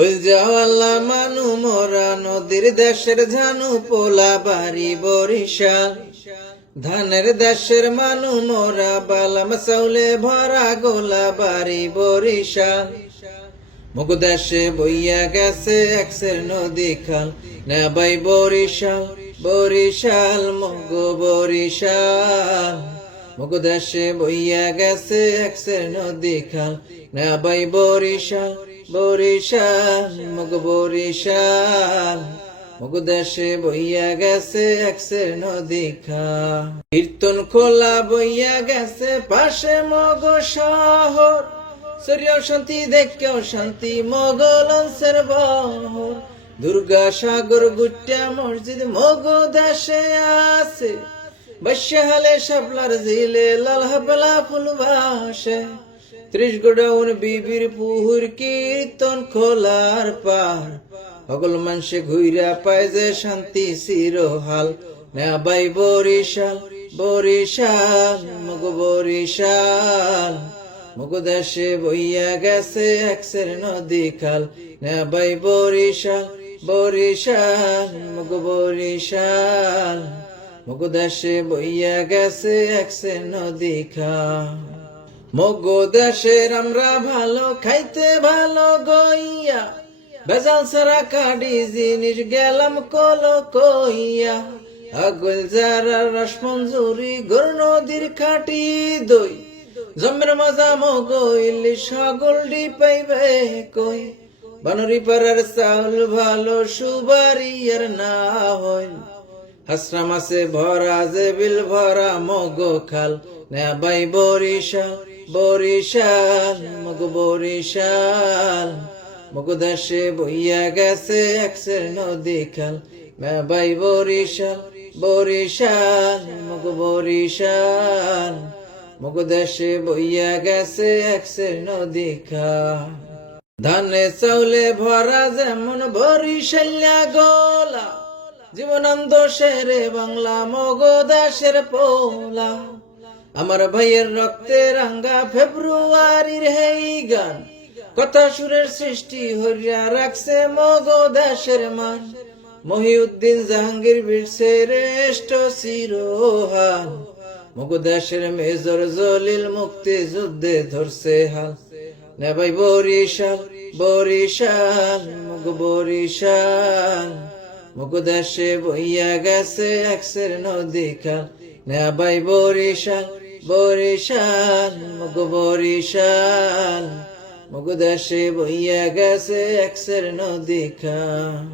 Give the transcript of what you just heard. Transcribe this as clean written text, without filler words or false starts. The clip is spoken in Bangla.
কলজাওয়ালা মানু মোরা নদীর দেশের ঝানু পোলা বাড়ি বরিশাল। ধানের দেশের মানু মোরা বালাম চাউলে ভরা গোলা বাড়ি বরিশাল। মুগ দেশে বইয়া গেছে একসের নদী খাল, নেবাই বরিশাল বরিশাল মগ বরিশাল। মুগ দেশে বইয়া গেছে একসের নদী খাল, নেবাই বরিশাল বরিশাল মগ বরিশাল। মুগ দেশে বইয়া গেছে একসের নদী খাল। কীর্তন খোলা বইয়া গেছে পাশে মগ শহর, সূর্য শান্তি দেখেও শান্তি মগলন্সের বহর। দুর্গা সাগর গুট্টা মসজিদ মগ দেশে আছে, বৈশালে শাপলার ঝিলে লাল হাবলা ফুল ভাসে। 30 গোডাউন বিবির পুহুর কীর্তন খোলার পার, সকল মানুষে ঘুইরা পায় যে শান্তি চিরহাল। নেবাই বরিশাল বরিশাল মগ বরিশাল। মুগ দেশে বইয়া গেছে একসের নদী খাল, নেবাই বরিশাল বরিশাল মগ বরিশাল। মুগ দেশে বইয়া গেছে একসের নদী খাল। মগ দেশের আমরা ভালো খাইতে ভালো গইয়া, বেজাল সারা কাডি জিনিস গেলাম কলো কইয়া। আগল যারা রস মঞ্জুরি গর নদীর খাটি দই, জমের মজা মগ ইলিশ ছাগল ডি পাইবে কই। বানরি পাড়ার চাউল ভালো সুবারি আর না হয়, হাসরা মাছে ভরা যে বিল ভরা মগ খাল। নেবাই বরিশাল বরিশাল মগ বরিশাল। মুগ দেশে বইয়া গেছে একসের নদী খাল, নেবাই বরিশাল বরিশাল মগ বরিশাল। মুগ দেশে বইয়া গেছে একসের নদী খাল। ধানে চাউলে ভরা যেমন বরিশাল্যা গোলা, জীবনানন্দ শেরে বাংলা মগ দেশের পোলা। আমার ভাইয়ের রক্তে রাঙ্গা ফেব্রুয়ারির হেই গান, কথা সুরের সৃষ্টি হইয়া রাখছে মগ দেশের মান। মহিউদ্দিন জাহাঙ্গীর বীর শ্রেষ্ঠ চিরহাল, মগ দেশের মেজর জলিল মুক্তি যুদ্ধে ধরছে হাল। নেবাই বরিশাল বরিশাল মগ বরিশাল। মুগ দেশে বইয়া গেছে একসের নদী খাল, নেবাই বরিশাল বরিশাল মগ বরিশাল। মুগ দেশে বইয়া গেছে একসের নদী খাল।